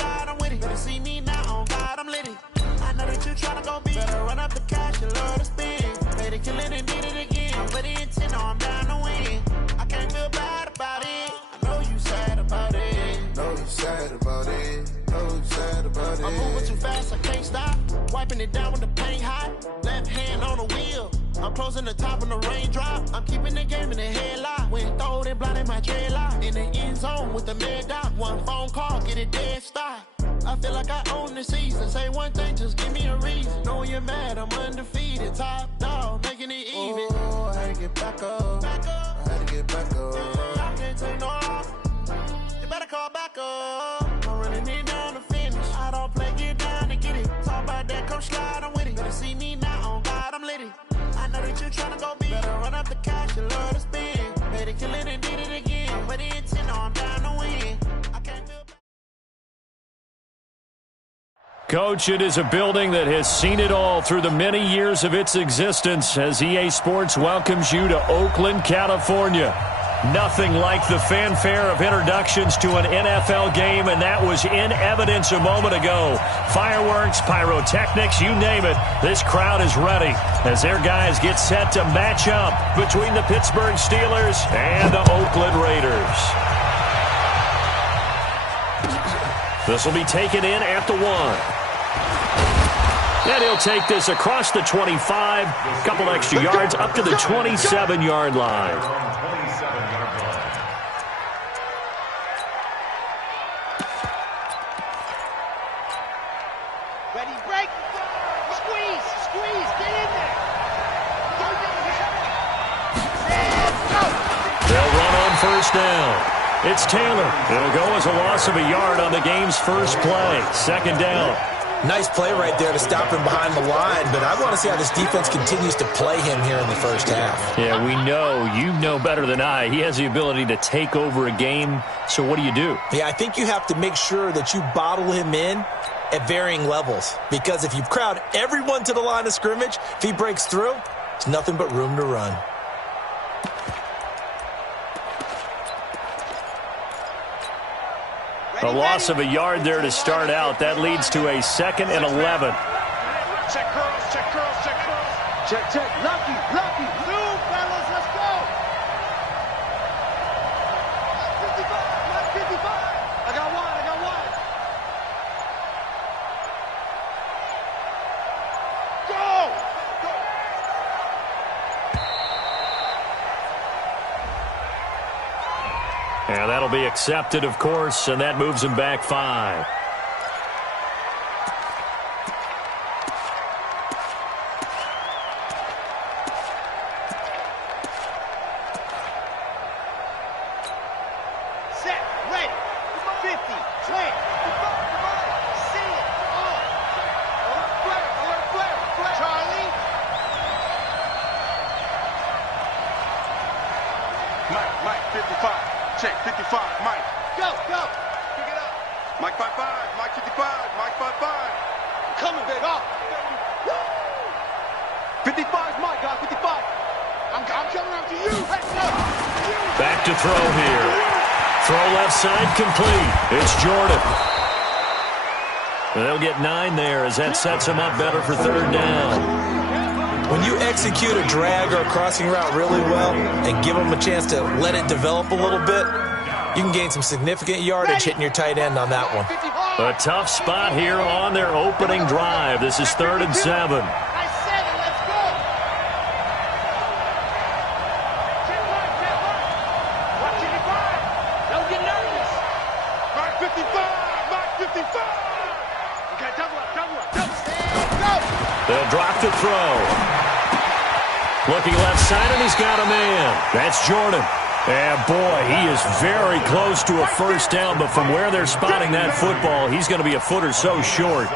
slide, I'm with it. Better see me now, on God, I'm lit it. I know that you tryna go big. Better run up the cash, you love to spin. Made it, kill it, and did it again. I'm with the intent, no, I'm down to win. I can't feel bad about it. I know you sad about it. Know you sad about it. Know you sad about it. I'm moving too fast, I can't stop. Wiping it down with the paint hot. Left hand on the wheel. I'm closing the top when the raindrop. I'm keeping the game in the headlock. When throwed and blinded my dreadlock. In the end zone with the mad dot. One phone call, get it dead stop. I feel like I own the season. Say one thing, just give me a reason. Know you're mad, I'm undefeated. Top dog, making it even. Oh, I had to get back up. Back up. I had to get back up. I can't take no off. You better call back up. I'm running it down to finish. I don't play, get down to get it. Talk about that, come slide, I'm with it. Better see me now, on God, I'm lit it. I know that you tryna go big. Better run up the cash, you love to spin. Made it, kill it, and did it again. But the intent, no, I'm down to win. I can't feel. Coach, it is a building that has seen it all through the many years of its existence as EA Sports welcomes you to Oakland, California. Nothing like the fanfare of introductions to an NFL game, and that was in evidence a moment ago. Fireworks, pyrotechnics, you name it. This crowd is ready as their guys get set to match up between the Pittsburgh Steelers and the Oakland Raiders. This will be taken in at the 1. And he'll take this across the 25, couple extra yards up to the 27-yard line. Ready, break, squeeze, get in there. They'll run on first down. It's Taylor. It'll go as a loss of a yard on the game's first play. Second down. Nice play right there to stop him behind the line, but I want to see how this defense continues to play him here in the first half. Yeah, we know. You know better than I. He has the ability to take over a game, so what do you do? Yeah, I think you have to make sure that you bottle him in at varying levels, because if you crowd everyone to the line of scrimmage, if he breaks through, there's nothing but room to run. A loss of a yard there to start out. That leads to a 2nd and 11. Check curls, check curls, check curls. Check. Lucky. Move, fellas, let's go. 55. I got one. Go. And that'll be accepted, of course, and that moves him back 5. Set, ready. 50, 20. See it. Alert flare. Charlie. Mike, 55. Check, 55, Mike. Go. Pick it up. Mike 55, Mike 55, Mike 55. Coming, big off. 55, Mike, guys, 55. I'm coming after you. Hey, no. Back to throw here. Throw left side complete. It's Jordan. And they'll get 9 there as that sets him up better for 3rd down. When you execute a drag or a crossing route really well and give them a chance to let it develop a little bit, you can gain some significant yardage hitting your tight end on that one. A tough spot here on their opening drive. This is 3rd and 7. I said it, let's go. Watch 55. Don't get nervous. Mike 55, Okay, double up. Go. They'll drop the throw. Looking left side, and he's got a man. That's Jordan. And, boy, he is very close to a first down, but from where they're spotting that football, he's going to be a foot or so short.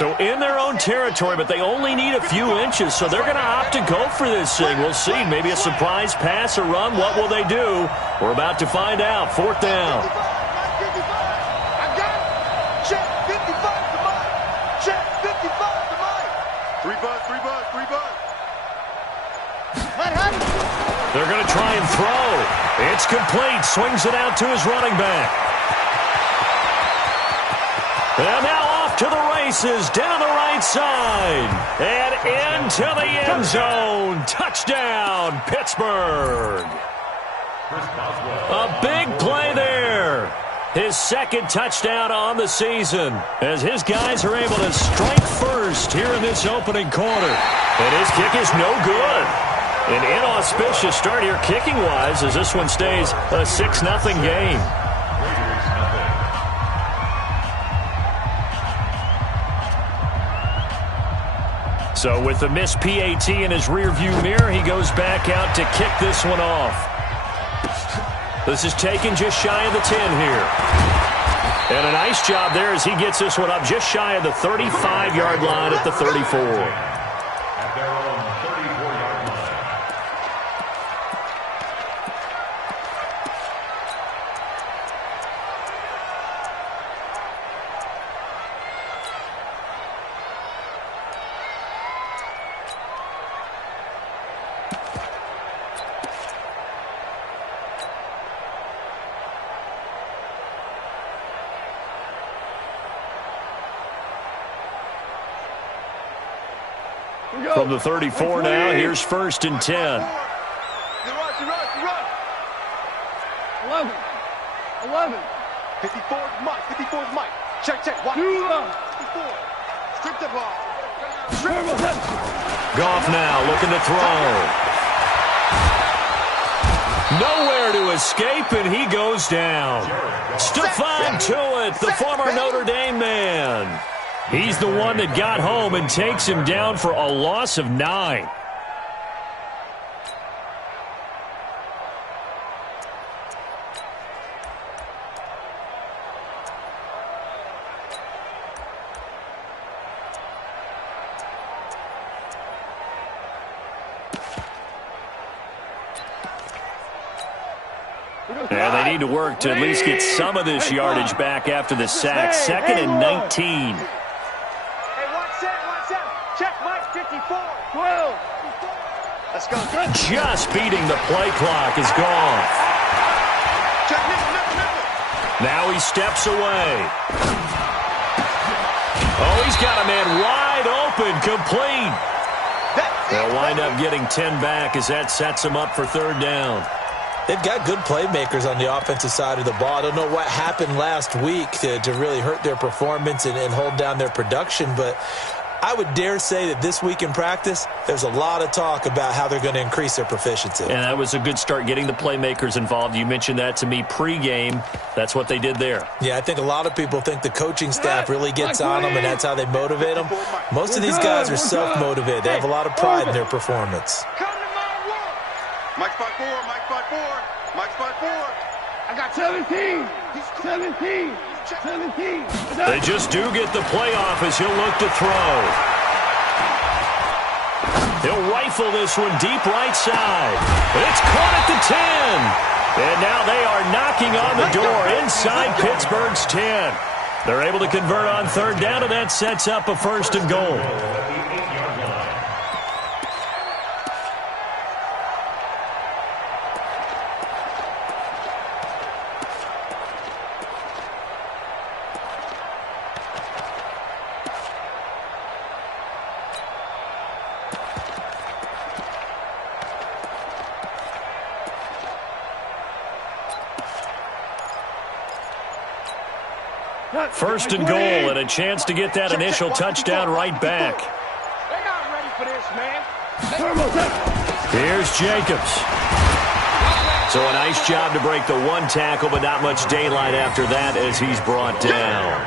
So in their own territory, but they only need a few inches, so they're going to opt to go for this thing. We'll see. Maybe a surprise pass or run. What will they do? We're about to find out. 4th down. I got it. Check 55 to Mike. Check 55 to Mike. 3 bud, 3 bud, 3 bud. They're going to try and throw. It's complete. Swings it out to his running back. And now off to the races, down the right side, and into the end zone. Touchdown, Pittsburgh. A big play there. His 2nd touchdown on the season, as his guys are able to strike first here in this opening quarter. And his kick is no good. An inauspicious start here kicking-wise, as this one stays a 6-0 game. So with the missed PAT in his rearview mirror, he goes back out to kick this one off. This is taken just shy of the 10 here. And a nice job there as he gets this one up just shy of the 35-yard line at the 34. From the 34 now, here's 1st and 10. You run. 11. 54 is Mike. 54 is Mike. Check. Watch. 54. Strip the ball. Goff now looking to throw. Nowhere to escape, and he goes down. Stephon Tuitt, the former Notre Dame man. He's the one that got home and takes him down for a loss of 9. And they need to work to at least get some of this yardage back after the sack. 2nd and 19. Check Mike 54. 12. Let's go. Just beating the play clock is gone. Check Now he steps away. Oh, he's got a man wide open, complete. They'll wind up getting 10 back as that sets him up for 3rd down. They've got good playmakers on the offensive side of the ball. I don't know what happened last week to really hurt their performance and hold down their production, but I would dare say that this week in practice, there's a lot of talk about how they're going to increase their proficiency. And that was a good start, getting the playmakers involved. You mentioned that to me pregame. That's what they did there. Yeah, I think a lot of people think the coaching staff really gets on them, and that's how they motivate them. Most of these guys are self-motivated. They have a lot of pride in their performance. Come to my work. Mike 5-4, Mike 5-4, Mike 5-4. I got 17. 17. They just do get the playoff as he'll look to throw. He'll rifle this one deep right side. It's caught at the 10. And now they are knocking on the door inside Pittsburgh's 10. They're able to convert on 3rd down, and that sets up a 1st and goal. First and goal, and a chance to get that initial touchdown right back. They're not ready for this, man. Here's Jacobs. So a nice job to break the 1 tackle, but not much daylight after that as he's brought down.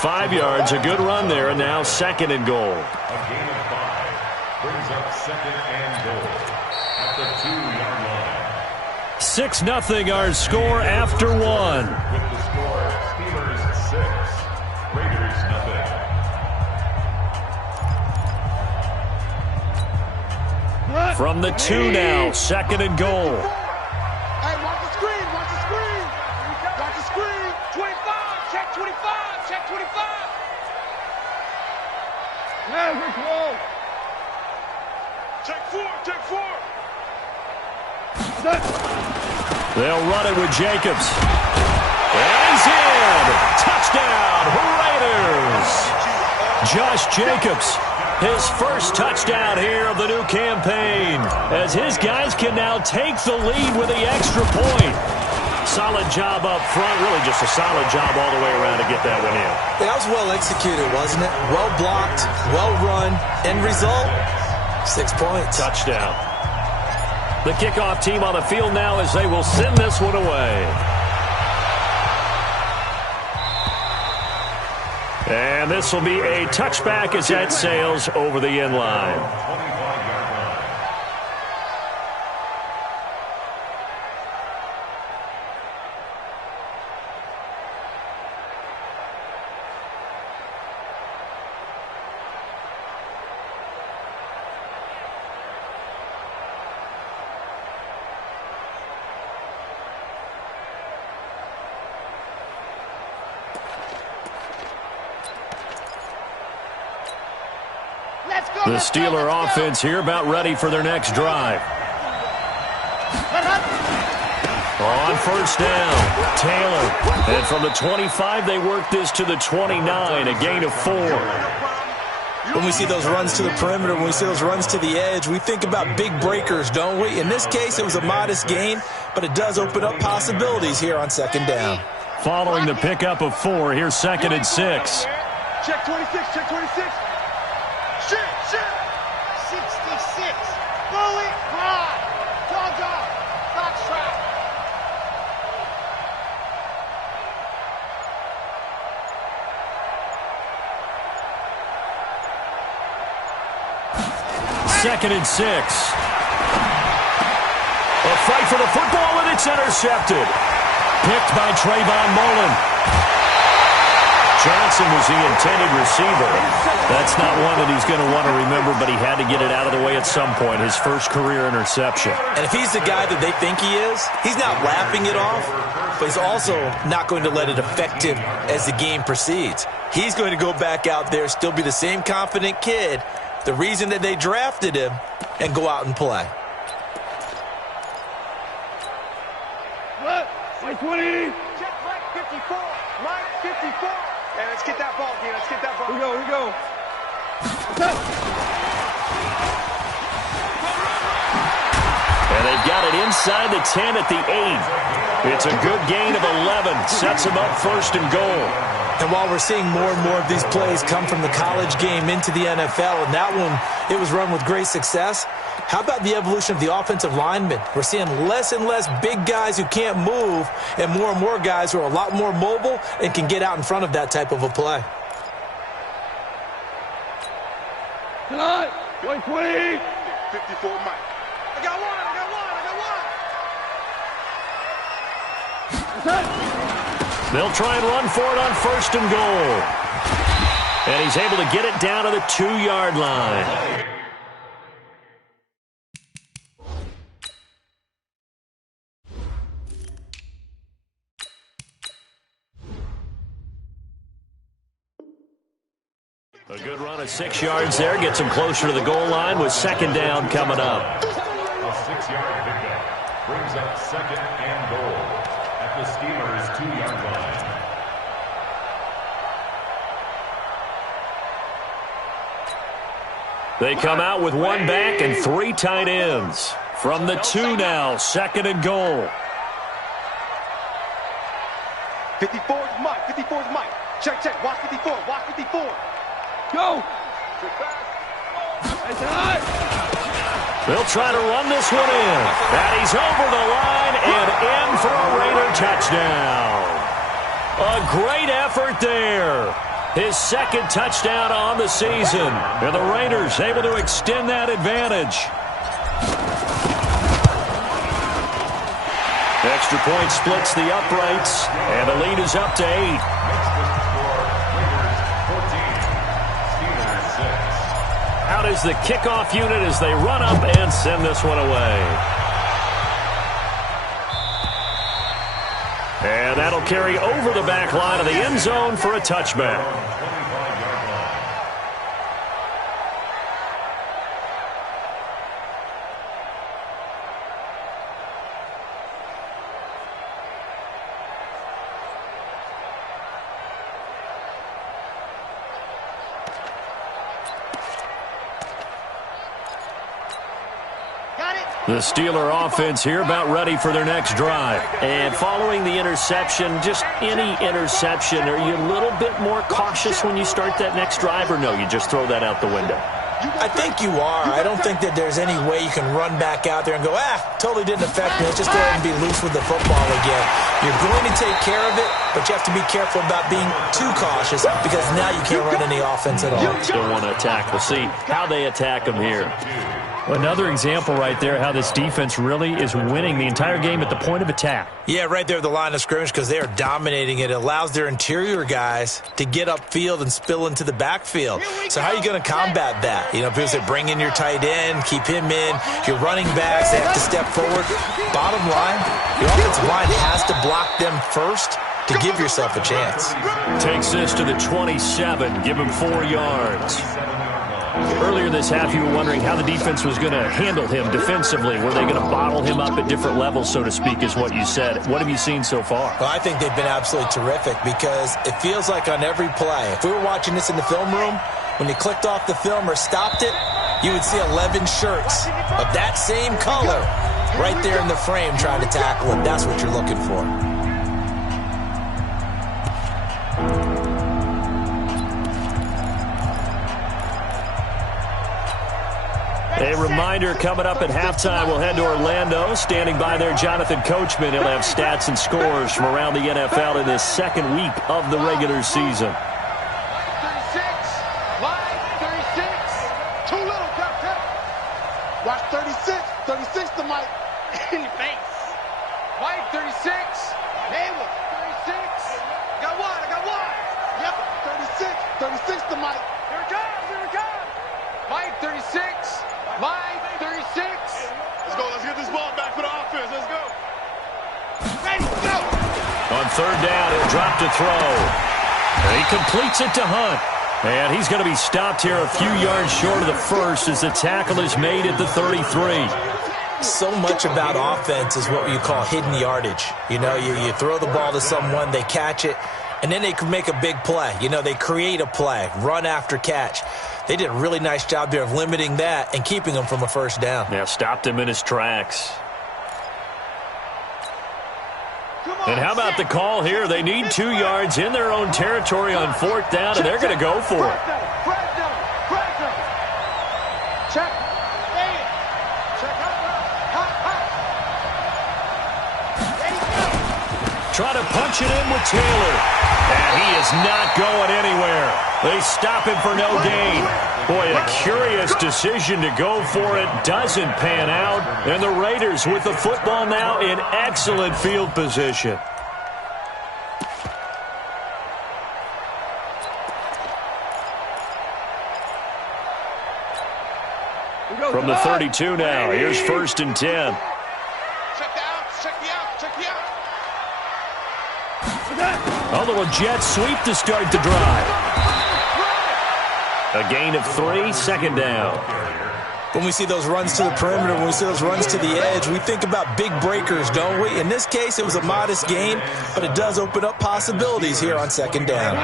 5 yards, a good run there, and now 2nd and goal. A gain of 5 brings up 2nd and goal at the 2-yard line. 6-0 our score after 1. With the score, Steelers 6, Raiders 0. From the 2 now, second and goal. Hey, watch the screen, watch the screen. Watch the screen. 25, check 25, check 25. Yeah, we're close. Check 4, check 4. They'll run it with Jacobs. And he's in. Touchdown, Raiders. Josh Jacobs, his first touchdown here of the new campaign, as his guys can now take the lead with the extra point. Solid job up front, really just a solid job all the way around to get that one in. That was well executed, wasn't it? Well blocked, well run. End result, 6 points. Touchdown. The kickoff team on the field now as they will send this one away. And this will be a touchback as that sails over the end line. The Steeler offense here about ready for their next drive. On first down, Taylor. And from the 25, they work this to the 29, a gain of 4. When we see those runs to the perimeter, when we see those runs to the edge, we think about big breakers, don't we? In this case, it was a modest gain, but it does open up possibilities here on second down. Following the pickup of 4, here's second and 6. Check 26, check 26. Shit, shit. 66. Bully, high. Dog off. Box trap. Second and 6. A fight for the football, and it's intercepted. Picked by Trayvon Mullen. Johnson was the intended receiver. That's not one that he's going to want to remember, but he had to get it out of the way at some point, his first career interception. And if he's the guy that they think he is, he's not laughing it off, but he's also not going to let it affect him as the game proceeds. He's going to go back out there, still be the same confident kid, the reason that they drafted him, and go out and play. Mike 20. Check Mike 54. Mike 54. Hey, let's get that ball, dude. Let's get that ball. We go. And they've got it inside the 10 at the 8. It's a good gain of 11. Sets them up first and goal. And while we're seeing more and more of these plays come from the college game into the NFL, and that one, it was run with great success, how about the evolution of the offensive linemen? We're seeing less and less big guys who can't move and more guys who are a lot more mobile and can get out in front of that type of a play. Tonight, 20. 54 Mike. I got one. They'll try and run for it on first and goal. And he's able to get it down to the 2-yard line. A good run of 6 yards there. Gets him closer to the goal line with second down coming up. A 6-yard pickup brings up second and goal at the Steelers' 2-yard line. They come out with one back and 3 tight ends. From the 2 now, second and goal. 54's Mike. 54's Mike. Check. Watch 54. Watch 54. Go. They'll try to run this one in. And he's over the line and in for a Raider touchdown. A great effort there. His second touchdown on the season. And the Raiders able to extend that advantage. Extra point splits the uprights. And the lead is up to 8. Out is the kickoff unit as they run up and send this one away. And that'll carry over the back line of the end zone for a touchback. The Steeler offense here about ready for their next drive. And following the interception, just any interception, are you a little bit more cautious when you start that next drive, or no, you just throw that out the window? I think you are. I don't think that there's any way you can run back out there and go, totally didn't affect me. Let's just go ahead and be loose with the football again. You're going to take care of it, but you have to be careful about being too cautious because now you can't run any offense at all. Still want to attack. We'll see how they attack them here. Another example right there how this defense really is winning the entire game at the point of attack. Yeah, right there at the line of scrimmage because they are dominating it. It allows their interior guys to get upfield and spill into the backfield. So how are you going to combat that? You know, people say bring in your tight end, keep him in. Your running backs, they have to step forward. Bottom line, your offensive line has to block them first to give yourself a chance. Takes this to the 27, give him 4 yards. Earlier this half, you were wondering how the defense was going to handle him defensively. Were they going to bottle him up at different levels, so to speak, is what you said. What have you seen so far? Well, I think they've been absolutely terrific because it feels like on every play, if we were watching this in the film room, when you clicked off the film or stopped it, you would see 11 shirts of that same color right there in the frame trying to tackle him. That's what you're looking for. A reminder coming up at halftime, we'll head to Orlando. Standing by there, Jonathan Coachman. He'll have stats and scores from around the NFL in this second week of the regular season. 36, line 36, too little, Captain. Watch 36, 36 to Mike in the face. Mike 36, Hayward 36. Got one, I got one. Yep, 36 to Mike. Here it comes. Mike 36. Line 36. Let's go. Let's get this ball back for the offense. Let's go. Ready, go. On third down, he'll drop to throw. And he completes it to Hunt. And he's going to be stopped here a few yards short of the first as the tackle is made at the 33. So much about offense is what you call hidden yardage. You know, you throw the ball to someone, they catch it, and then they can make a big play. You know, they create a play, run after catch. They did a really nice job there of limiting that and keeping him from a first down. Yeah, stopped him in his tracks. And how about the call here? They need 2 yards in their own territory on fourth down, and they're going to go for it. Check. Try to punch it in with Taylor. And he is not going anywhere. They stop him for no gain. Boy, a curious decision to go for it. Doesn't pan out. And the Raiders with the football now in excellent field position. From the 32 now, here's 1st and 10. Check the outs, check the outs, check the outs. A little jet sweep to start the drive. A gain of 3, second down. When we see those runs to the perimeter, when we see those runs to the edge, we think about big breakers, don't we? In this case, it was a modest gain, but it does open up possibilities here on second down.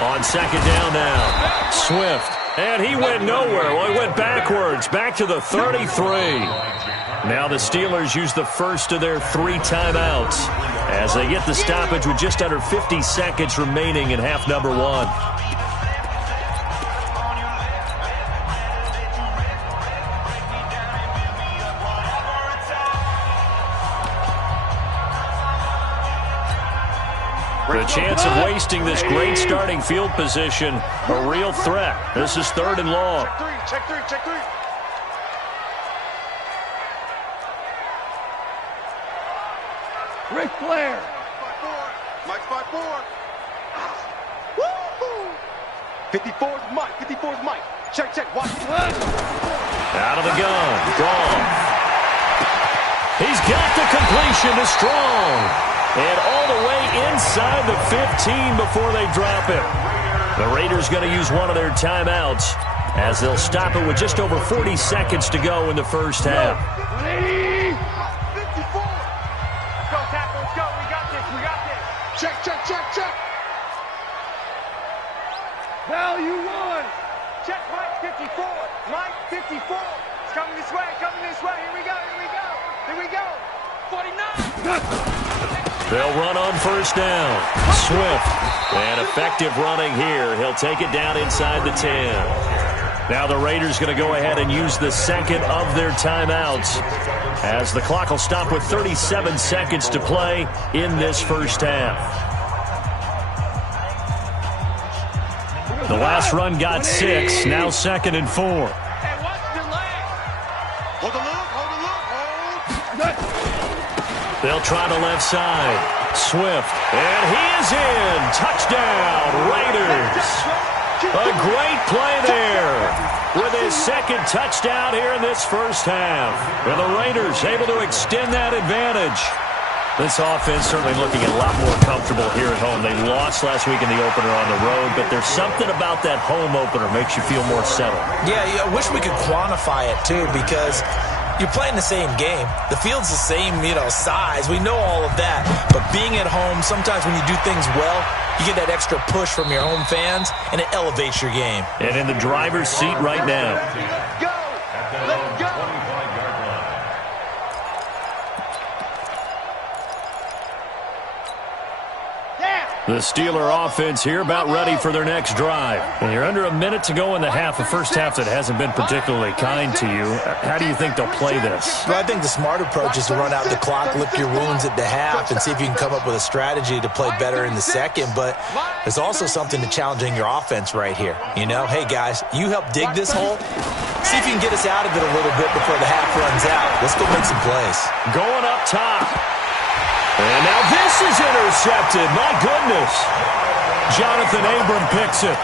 On second down now, Swift. And he went nowhere. Well, he went backwards, back to the 33. Now the Steelers use the first of their 3 timeouts as they get the stoppage with just under 50 seconds remaining in half number 1. The chance of wasting this great starting field position, a real threat. This is 3rd and long. Check three. Ric Flair. Mike 5-4. Woo-hoo! 54's Mike. 54's Mike. Check, check. Watch. Out of the gun. Gone. He's got the completion to Strong. And all the way inside the 15 before they drop it. The Raiders going to use one of their timeouts as they'll stop it with just over 40 seconds to go in the first half. 54. Let's go, Tapper. Let's go. We got this. We got this. Check, check, check, check. Value one. Check, Mike 54. Mike 54. It's coming this way. Coming this way. Here we go. Here we go. Here we go. 49. They'll run on first down. Swift. And effective running here. He'll take it down inside the 10. Now the Raiders going to go ahead and use the second of their timeouts as the clock will stop with 37 seconds to play in this first half. The last run got 6. Now 2nd and 4. Hey, watch the leg. Hold the look. Hold the look. Hold. They'll try the left side. Swift. And he is in. Touchdown, Raiders. A great play there with his second touchdown here in this first half. And the Raiders able to extend that advantage. This offense certainly looking a lot more comfortable here at home. They lost last week in the opener on the road, but there's something about that home opener makes you feel more settled. Yeah, I wish we could quantify it, too, because you're playing the same game. The field's the same, size. We know all of that. But being at home, sometimes when you do things well, you get that extra push from your home fans, and it elevates your game. And in the driver's seat right now. Let's go. Let's go. The Steeler offense here about ready for their next drive. And you're under a minute to go in the half, a first half that hasn't been particularly kind to you. How do you think they'll play this? Well, I think the smart approach is to run out the clock, lick your wounds at the half, and see if you can come up with a strategy to play better in the second. But there's also something to challenging your offense right here. Hey, guys, you help dig this hole. See if you can get us out of it a little bit before the half runs out. Let's go make some plays. Going up top. And now this is intercepted. My goodness. Jonathan Abram picks it.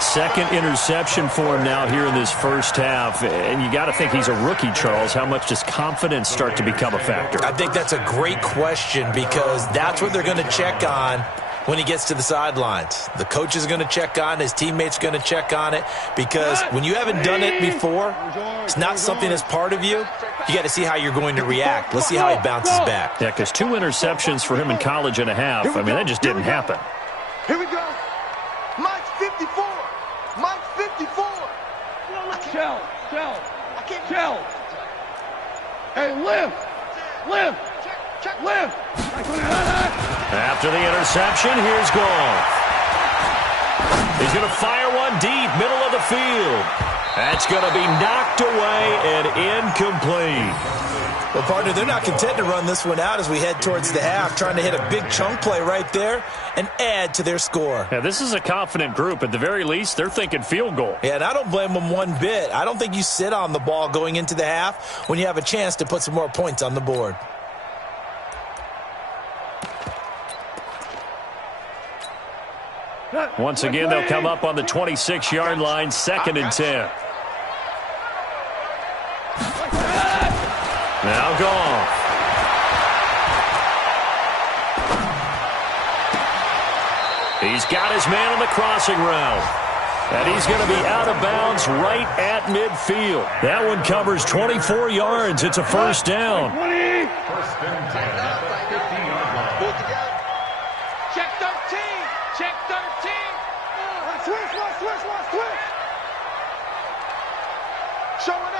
Second interception for him now here in this first half. And you got to think he's a rookie, Charles. How much does confidence start to become a factor? I think that's a great question because that's what they're going to check on when he gets to the sidelines. The coach is going to check on it. His teammates going to check on it because when you haven't done it before, it's not something that's part of you. You got to see how you're going to react. Let's see how he bounces back. Yeah, because 2 interceptions for him in college and a half. I mean, that just didn't happen. Here we go. Mike 54. Mike 54. Shell. Hey, lift. After the interception, here's Goff. He's going to fire one deep, middle of the field. That's going to be knocked away and incomplete. Well, partner, they're not content to run this one out as we head towards the half, trying to hit a big chunk play right there and add to their score. Yeah, this is a confident group. At the very least, they're thinking field goal. Yeah, and I don't blame them one bit. I don't think you sit on the ball going into the half when you have a chance to put some more points on the board. Once again, they'll come up on the 26-yard line, 2nd and 10. Now Goff. He's got his man on the crossing route. And he's going to be out of bounds right at midfield. That one covers 24 yards. It's a first down. First and 10 at the 50-yard line. Pull it together. Check 13. Check 13. Switch. Show it.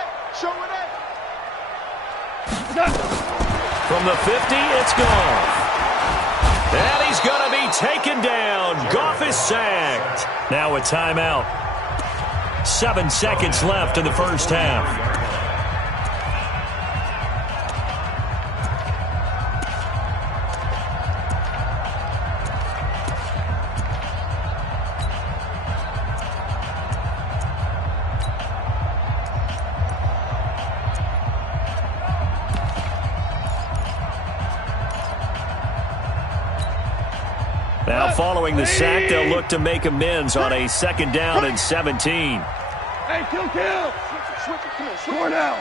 From the 50, it's Goff. And he's going to be taken down. Goff is sacked. Now a timeout. 7 seconds left in the first half. Now following the sack, they'll look to make amends on a 2nd down and 17. Hey, kill. Switch it. Come on, score now.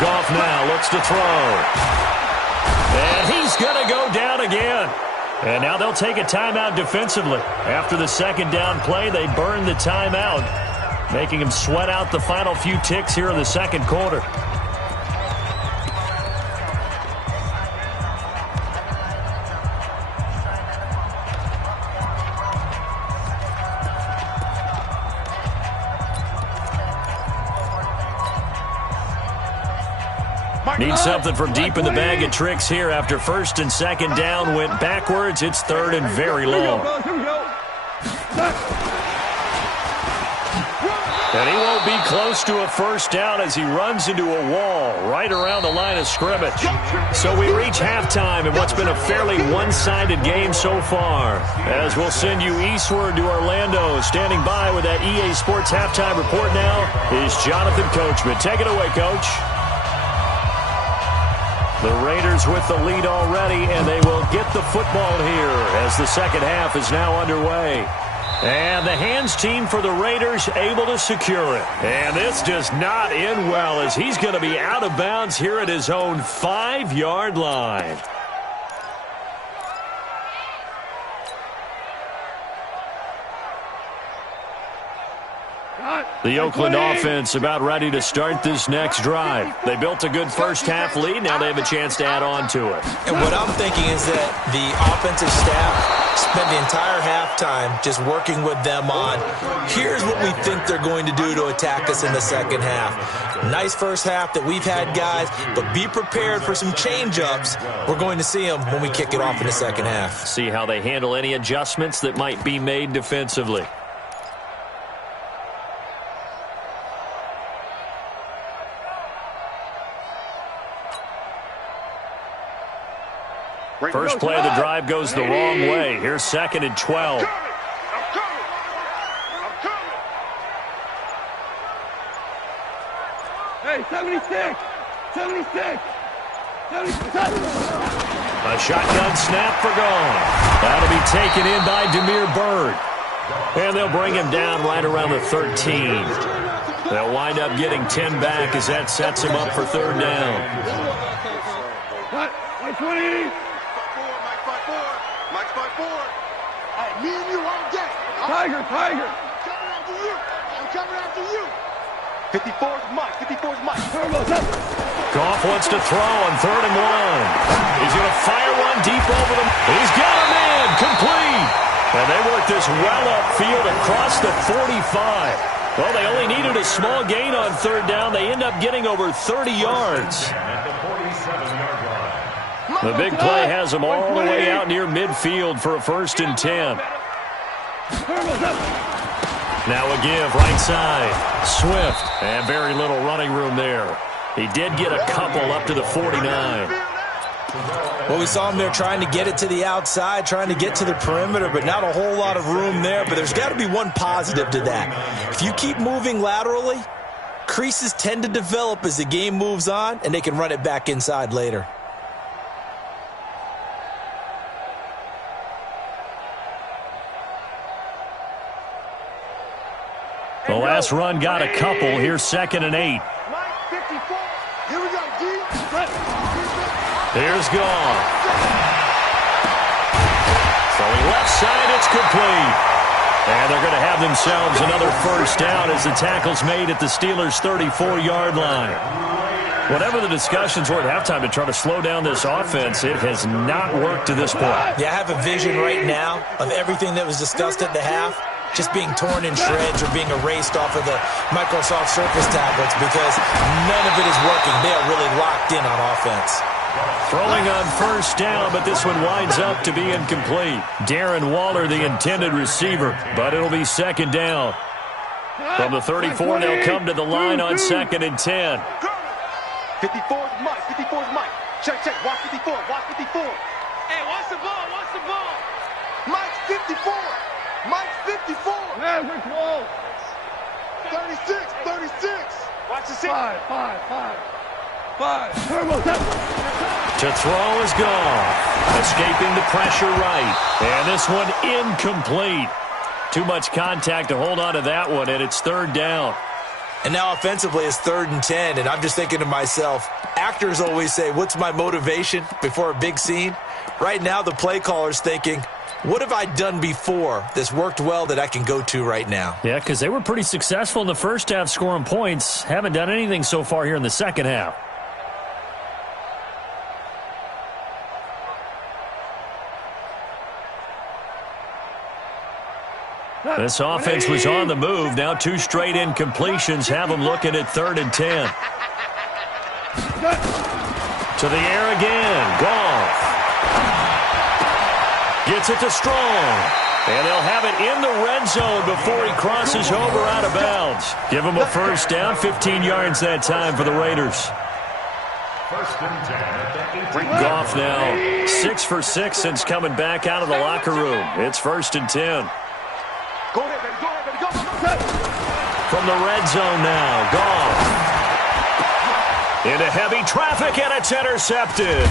Goff now looks to throw. And he's going to go down again. And now they'll take a timeout defensively. After the 2nd down play, they burn the timeout, making them sweat out the final few ticks here in the 2nd quarter. Need something from deep in the bag of tricks here after 1st and 2nd down went backwards. It's 3rd and very long. And he won't be close to a 1st down as he runs into a wall right around the line of scrimmage. So we reach halftime in what's been a fairly one-sided game so far. As we'll send you eastward to Orlando. Standing by with that EA Sports halftime report now is Jonathan Coachman. Take it away, Coach. The Raiders with the lead already, and they will get the football here as the 2nd half is now underway. And the hands team for the Raiders able to secure it. And this does not end well as he's going to be out of bounds here at his own 5-yard line. The Oakland offense about ready to start this next drive. They built a good 1st half lead. Now they have a chance to add on to it. And what I'm thinking is that the offensive staff spent the entire halftime just working with them on, here's what we think they're going to do to attack us in the 2nd half. Nice 1st half that we've had, guys, but be prepared for some change-ups. We're going to see them when we kick it off in the 2nd half. See how they handle any adjustments that might be made defensively. First play of the drive goes the wrong way. Here's 2nd and 12. I'm coming. Hey, 76. A shotgun snap for gone. That'll be taken in by Demir Bird. And they'll bring him down right around the 13. They'll wind up getting 10 back as that sets him up for 3rd down. What? 20. Mike's 5-4. Hey, me and you on deck. Tiger. I'm coming after you. 54's Mike. Goff wants to throw on 3rd and 1. He's going to fire one deep over them. He's got him in. Complete. And they work this well upfield across the 45. Well, they only needed a small gain on 3rd down. They end up getting over 30 yards. At the 47-yard line. The big play has them all the way out near midfield for a 1st and 10. Now a give right side. Swift. And very little running room there. He did get a couple up to the 49. Well, we saw him there trying to get it to the outside, trying to get to the perimeter, but not a whole lot of room there. But there's got to be one positive to that. If you keep moving laterally, creases tend to develop as the game moves on, and they can run it back inside later. The last run got a couple. Here's 2nd and 8. Mike 54. Here we go, D. Here's Goff. Throwing left side, it's complete. And they're going to have themselves another 1st down as the tackle's made at the Steelers' 34-yard line. Whatever the discussions were at halftime to try to slow down this offense, it has not worked to this point. Yeah, I have a vision right now of everything that was discussed at the half just being torn in shreds or being erased off of the Microsoft Surface tablets because none of it is working. They are really locked in on offense. Throwing on 1st down, but this one winds up to be incomplete. Darren Waller, the intended receiver, but it'll be 2nd down. From the 34, they'll come to the line on 2nd and 10. 54's Mike. Check. Watch 54. Hey, watch the ball. Mike's 54. Man, we're close. 36. Watch the 6. 5. Turbo 7. To throw is gone. Escaping the pressure right. And this one incomplete. Too much contact to hold on to that one, and it's third down. And now offensively it's 3rd and 10, and I'm just thinking to myself, actors always say, what's my motivation before a big scene? Right now the play caller's thinking, what have I done before that's worked well that I can go to right now? Yeah, because they were pretty successful in the first half scoring points. Haven't done anything so far here in the second half. This offense was on the move. Now 2 straight incompletions have them looking at 3rd and 10. To the air again. Goff. Gets it to Strong. And they'll have it in the red zone before he crosses over out of bounds. Give him a first down. 15 yards that time for the Raiders. 1st and 10 at the 18. Goff now 6 for 6 since coming back out of the locker room. It's 1st and 10. Go ahead, baby. Go ahead, baby. Go, go, go. From the red zone now, Goff. Into heavy traffic, and it's intercepted.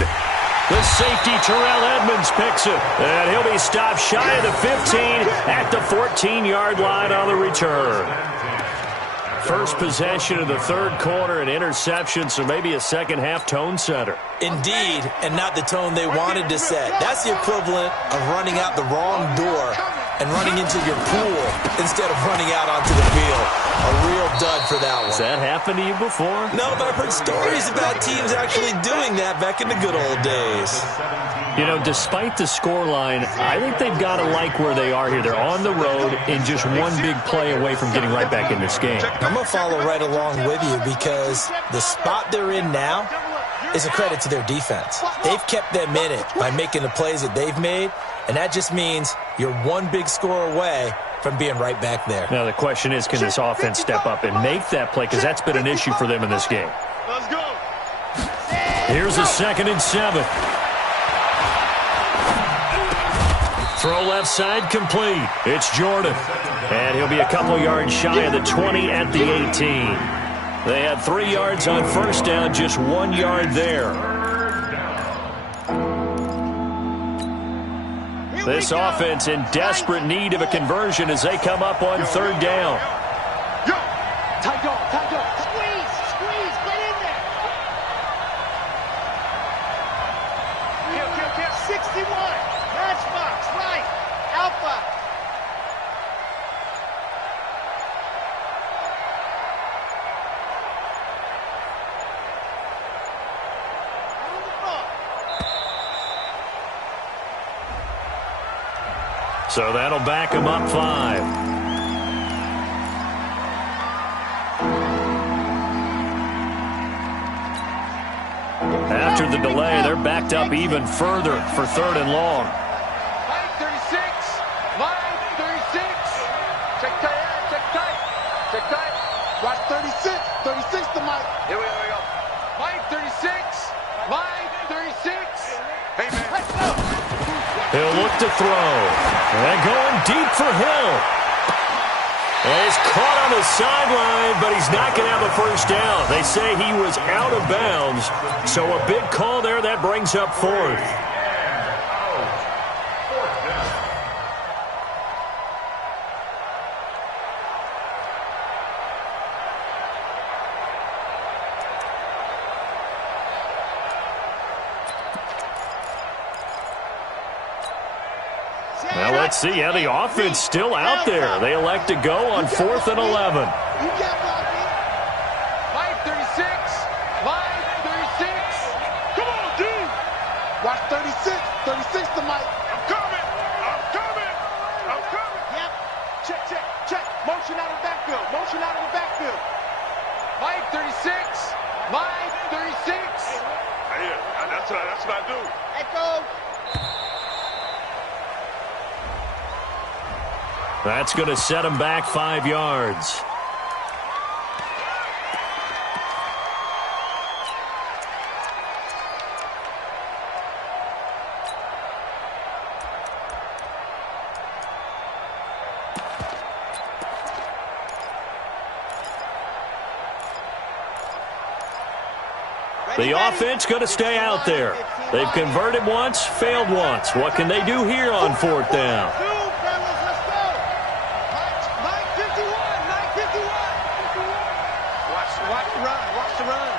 The safety, Terrell Edmonds, picks it. And he'll be stopped shy of the 15 at the 14-yard line on the return. First possession of the 3rd quarter, an interception, so maybe a second-half tone setter. Indeed, and not the tone they wanted to set. That's the equivalent of running out the wrong door and running into your pool instead of running out onto the field. A real dud for that one. Has that happened to you before? No, but I've heard stories about teams actually doing that back in the good old days. You know, despite the scoreline, I think they've got to like where they are here. They're on the road and just one big play away from getting right back in this game. I'm going to follow right along with you because the spot they're in now is a credit to their defense. They've kept them in it by making the plays that they've made, and that just means you're one big score away from being right back there. Now the question is, can this offense step up and make that play? Because that's been an issue for them in this game. Let's go. Here's a 2nd and 7. Throw left side complete. It's Jordan. And he'll be a couple yards shy of the 20 at the 18. They had 3 yards on first down, just 1 yard there. This offense in desperate need of a conversion as they come up on 3rd down. Yo, tight dog, tight dog. Squeeze, squeeze, get in there. Kill. 61, matchbox, right, Alpha. So that'll back him up 5. After the delay, they're backed up even further for 3rd and long. Line 36, line 36. Check tight, check tight, check tight. Watch 36, 36 to Mike. Here we go. Line 36, line 36. Hey, man. Let's go. He'll look to throw. And going deep for Hill. And he's caught on the sideline, but he's not going to have a first down. They say he was out of bounds. So a big call there that brings up 4th. Well, let's see how the offense still out there. They elect to go on 4th and 11. You got blocked in. Line 36, line 36. Come on, dude. Watch 36, 36 to Mike. I'm coming. Yep. Check. Motion out of the backfield. Line 36, line 36. Yeah, that's what I do. Echo. That's going to set him back 5 yards. The offense going to stay out there. They've converted once, failed once. What can they do here on 4th down? Watch the run. Watch the run.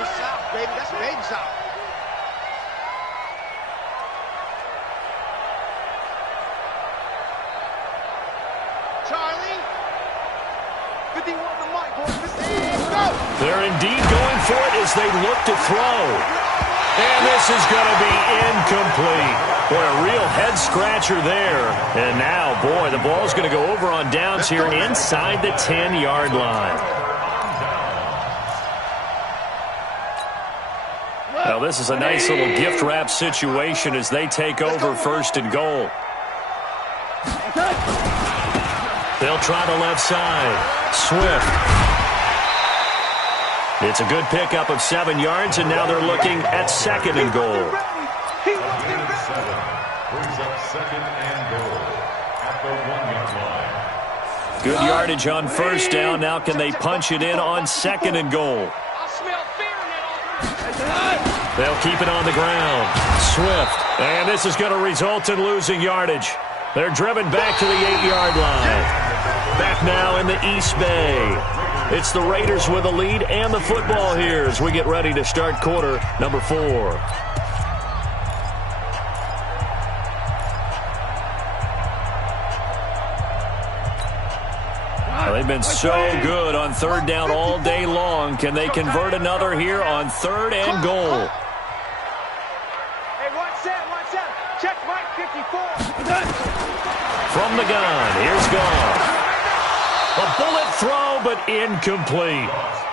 It's South, baby. That's baby South. Charlie. 51 the mic, boys. Go. They're indeed going for it as they look to throw. And this is going to be incomplete. Boy, a real head-scratcher there. And now, boy, the ball's going to go over on downs here inside the 10-yard line. Now, this is a nice little gift-wrap situation as they take over 1st and goal. They'll try the left side. Swift. It's a good pickup of 7 yards, and now they're looking at 2nd and goal. Brings up 2nd and goal at the 1-yard line. Good yardage on 1st down. Now can they punch it in on 2nd and goal? They'll keep it on the ground. Swift. And this is going to result in losing yardage. They're driven back to the 8-yard line. Back now in the East Bay. It's the Raiders with a lead and the football here as we get ready to start quarter number 4. They've been so good on 3rd down all day long. Can they convert another here on 3rd and goal? Hey, watch that. Check Mike 54. From the gun, here's Gone. A bullet throw, but incomplete.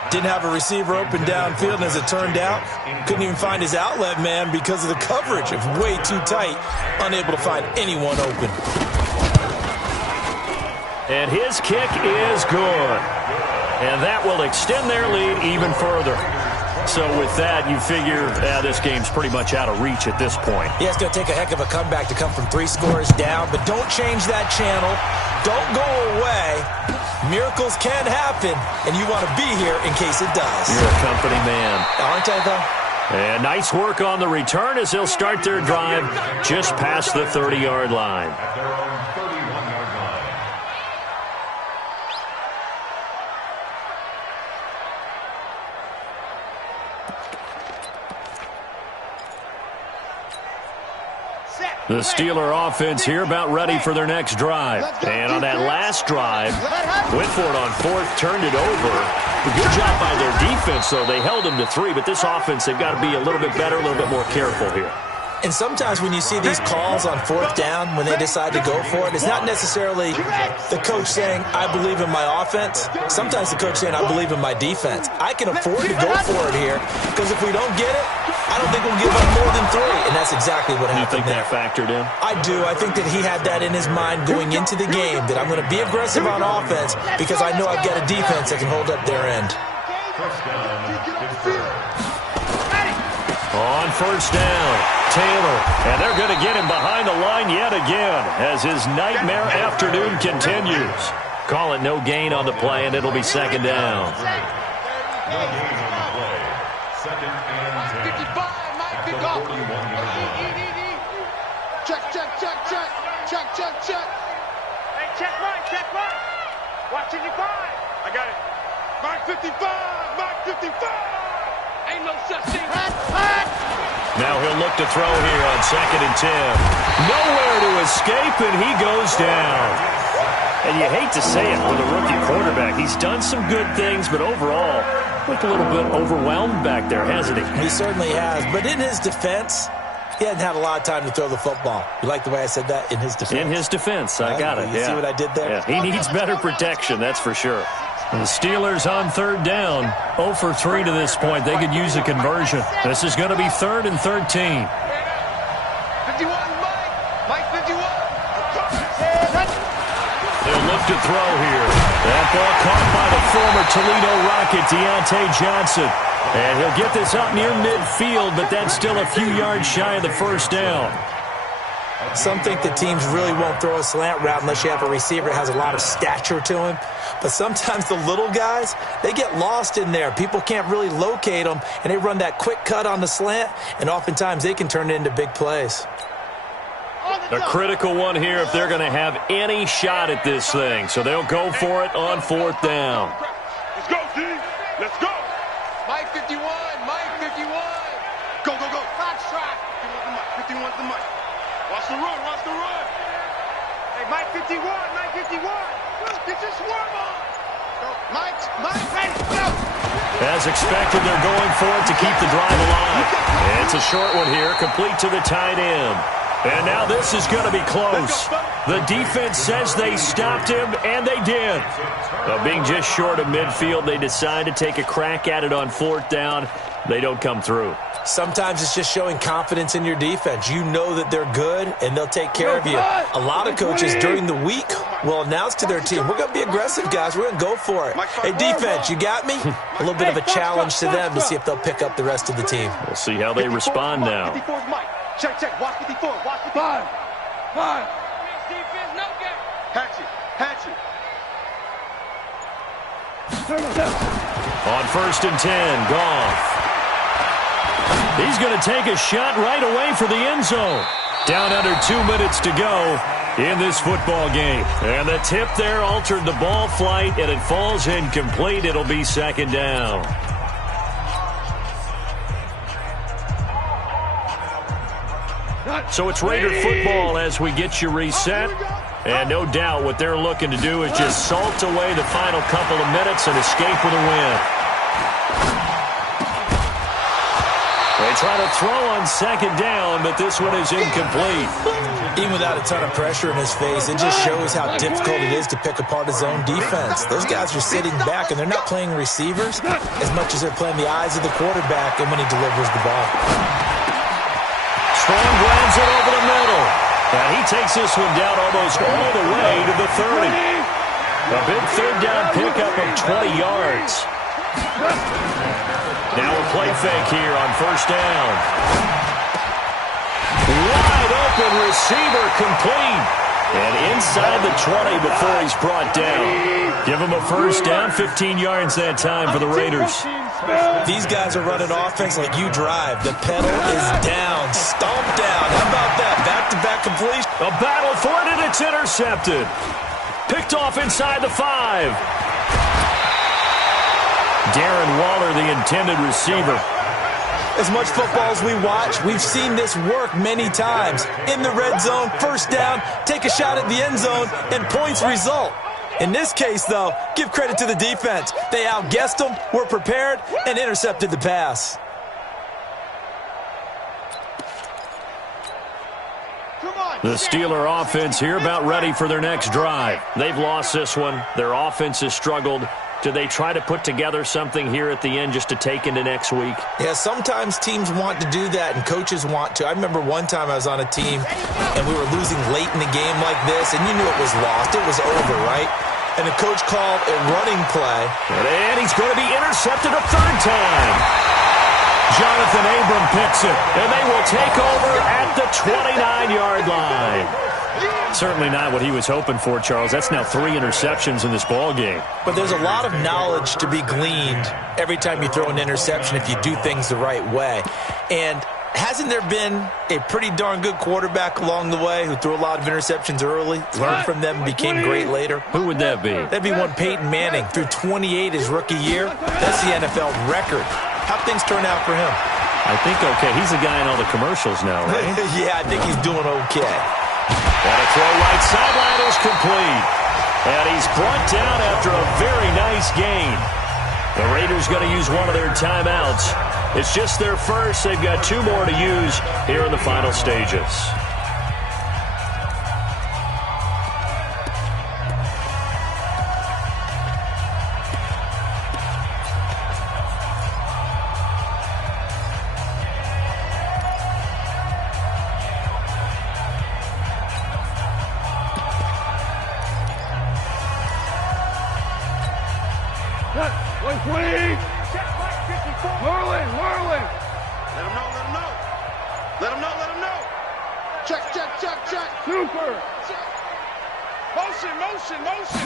Didn't have a receiver open downfield, and as it turned out, couldn't even find his outlet man because of the coverage. It was way too tight, unable to find anyone open. And his kick is good. And that will extend their lead even further. So with that, you figure this game's pretty much out of reach at this point. Yeah, it's going to take a heck of a comeback to come from 3 scores down, but don't change that channel. Don't go away. Miracles can happen, and you want to be here in case it does. You're a company man. Aren't I, though? And nice work on the return as they'll start their drive just past the 30-yard line. At their own 31-yard line. The Steeler offense here about ready for their next drive. And on that last drive, Whitford on 4th turned it over. A good job by their defense, though. They held them to 3, but this offense, they've got to be a little bit better, a little bit more careful here. And sometimes when you see these calls on 4th down, when they decide to go for it, it's not necessarily the coach saying, I believe in my offense. Sometimes the coach saying, I believe in my defense. I can afford to go for it here because if we don't get it, I don't think we'll give up more than 3. And that's exactly what happened there. You think that factored in? I do. I think that he had that in his mind going into the game, that I'm going to be aggressive on offense because I know I've got a defense that can hold up their end. On 1st down, Taylor. And they're going to get him behind the line yet again as his nightmare afternoon continues. Call it no gain on the play, and it'll be 2nd down. No gain on the play. 2nd and 10. 55, Mike, At pick the up. 41-yard line. Check. Hey, check Mike. Watch 55. I got it. Mark 55. Ain't no such thing. Now he'll look to throw here on 2nd and 10. Nowhere to escape, and he goes down. And you hate to say it with a rookie quarterback. He's done some good things, but overall, looked a little bit overwhelmed back there, hasn't he? He certainly has. But in his defense, he hadn't had a lot of time to throw the football. You like the way I said that? In his defense. In his defense, I got it. You see what I did there? Yeah, he needs better protection, that's for sure. The Steelers on 3rd down, 0 for 3 to this point. They could use a conversion. This is going to be 3rd and 13. 51, Mike 51. They'll look to throw here. That ball caught by the former Toledo Rocket, Deontay Johnson. And he'll get this up near midfield, but that's still a few yards shy of the 1st down. Some think that teams really won't throw a slant route unless you have a receiver that has a lot of stature to him. But sometimes the little guys, they get lost in there. People can't really locate them, and they run that quick cut on the slant, and oftentimes they can turn it into big plays. A critical one here if they're going to have any shot at this thing. So they'll go for it on 4th down. Let's go, D. Let's go. Mike 51, Mike 51. Go, go, go. Fox track. 51's the mic. Watch the run, watch the run. Hey, Mike 51, Mike 51. Get your swarm on. Go. Mike, ready, go. As expected, they're going for it to keep the drive alive. It's a short one here, complete to the tight end. And now this is going to be close. The defense says they stopped him, and they did. Being just short of midfield, they decide to take a crack at it on 4th down. They don't come through. Sometimes it's just showing confidence in your defense. You know that they're good, and they'll take care of you. A lot of coaches during the week will announce to their team, we're going to be aggressive, guys. We're going to go for it. Hey, defense, you got me? A little bit of a challenge to them to see if they'll pick up the rest of the team. We'll see how they respond now. 54's Mike. Check, check. Watch 54. Watch 54. Five. Defense, no game. Hatchet, hatchet. On 1st and 10, Goff. He's going to take a shot right away for the end zone. Down under 2 minutes to go in this football game. And the tip there altered the ball flight, and it falls incomplete. It'll be 2nd down. So it's Raider football as we get you reset. And no doubt what they're looking to do is just salt away the final couple of minutes and escape with a win. They try to throw on 2nd down, but this one is incomplete. Even without a ton of pressure in his face, it just shows how difficult it is to pick apart his own defense. Those guys are sitting back, and they're not playing receivers as much as they're playing the eyes of the quarterback and when he delivers the ball. Strong grabs it over the middle. And he takes this one down almost all the way to the 30. A big 3rd down pickup of 20 yards. Now a play fake here on 1st down. Wide open receiver complete. And inside the 20 before he's brought down. Give him a 1st down, 15 yards that time for the Raiders. These guys are running offense like you drive. The pedal is down, stomped down. How about that? Back-to-back completion. A battle for it, and it's intercepted. Picked off inside the 5. Darren Waller, the intended receiver. As much football as we watch, we've seen this work many times. In the red zone, 1st down, take a shot at the end zone, and points result. In this case, though, give credit to the defense. They outguessed them, were prepared, and intercepted the pass. The Steeler offense here about ready for their next drive. They've lost this one. Their offense has struggled. Do they try to put together something here at the end just to take into next week? Yeah, sometimes teams want to do that and coaches want to. I remember one time I was on a team and we were losing late in the game like this, and you knew it was lost. It was over, right? And the coach called a running play. And he's going to be intercepted a 3rd time. Jonathan Abram picks it, and they will take over at the 29-yard line. Certainly not what he was hoping for, Charles. That's now 3 interceptions in this ball game. But there's a lot of knowledge to be gleaned every time you throw an interception if you do things the right way. And hasn't there been a pretty darn good quarterback along the way who threw a lot of interceptions early, learned from them, and became great later? Who would that be? That'd be one Peyton Manning. Threw 28 his rookie year. That's the NFL record. How'd things turn out for him? I think okay. He's the guy in all the commercials now, right? Yeah, I think he's doing okay. And a throw right sideline is complete. And he's brought down after a very nice gain. The Raiders going to use one of their timeouts. It's just their first. They've got 2 more to use here in the final stages. Super. Motion, motion, motion.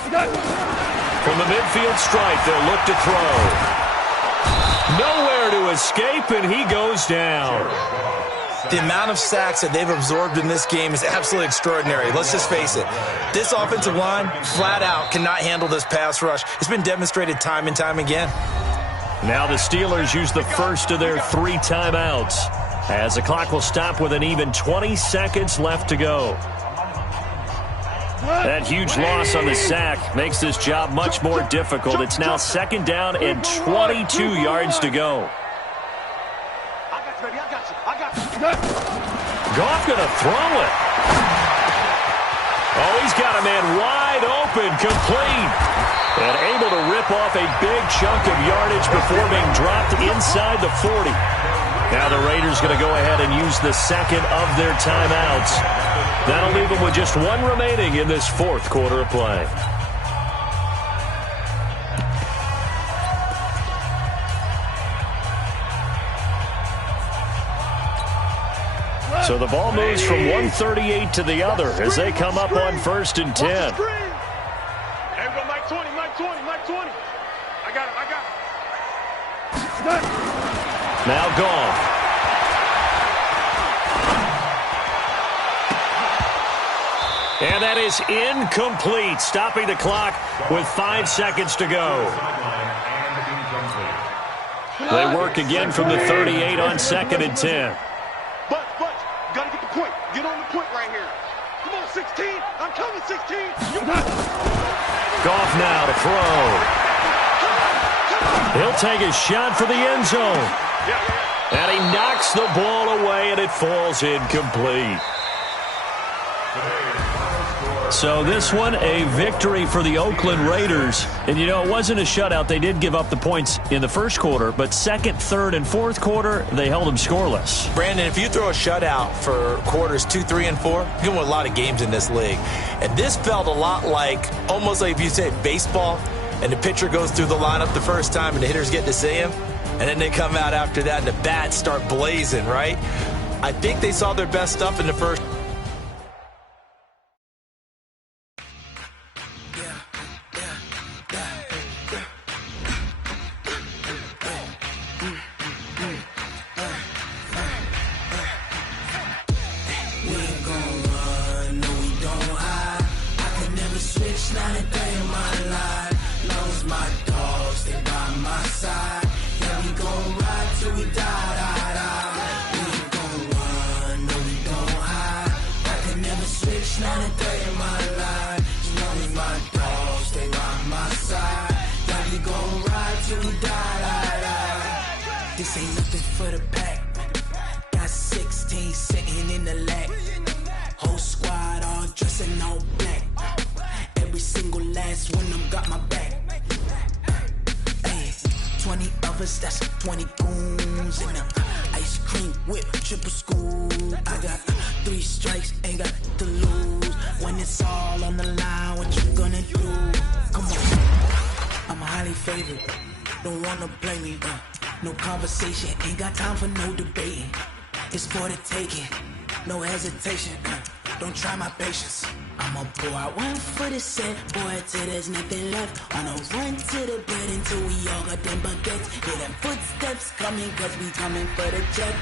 From the midfield stripe, they'll look to throw. Nowhere to escape, and he goes down. The amount of sacks that they've absorbed in this game is absolutely extraordinary. Let's just face it. This offensive line, flat out, cannot handle this pass rush. It's been demonstrated time and time again. Now the Steelers use the first of their 3 timeouts, as the clock will stop with an even 20 seconds left to go. That huge loss on the sack makes this job much more difficult. It's now 2nd down and 22 yards to go. Goff going to throw it. Oh, he's got a man wide open, complete. And able to rip off a big chunk of yardage before being dropped inside the 40. Now the Raiders going to go ahead and use the second of their timeouts. That'll leave them with just 1 remaining in this 4th quarter of play. So the ball moves from 138 to the other as they come up on 1st and 10. There we go, Mike 20, Mike 20, Mike 20. I got him, I got him. Now Goff. And that is incomplete, stopping the clock with 5 seconds to go. They work again from the 38 on 2nd and 10. But, gotta get the point. Get on the point right here. Come on, 16. I'm coming, 16. Goff now to throw. He'll take a shot for the end zone. And he knocks the ball away, and it falls incomplete. So this one, a victory for the Oakland Raiders. And, you know, it wasn't a shutout. They did give up the points in the 1st quarter, but 2nd, 3rd, and 4th quarter, they held them scoreless. Brandon, if you throw a shutout for quarters 2, 3, and 4, you can win a lot of games in this league. And this felt a lot like, almost like if you said baseball, and the pitcher goes through the lineup the first time and the hitters get to see him, and then they come out after that and the bats start blazing, right? I think they saw their best stuff in the first. This ain't nothing for the pack. Got 16 sitting in the lag. Whole squad all dressing all black. Every single last one of them got my back. Hey, 20 of us, that's 20 goons in them. Ice cream whip, triple school. I got 3 strikes, ain't got to lose. When it's all on the line, what you gonna do? Come on, I'm highly favored. Don't wanna play me, no conversation, ain't got time for no debating. It's for the taking, no hesitation. Don't try my patience. I'ma pour out one for the set, boy, till there's nothing left. On a run to the bed until we all got them baguettes. Hear them footsteps coming, cause we coming for the jet.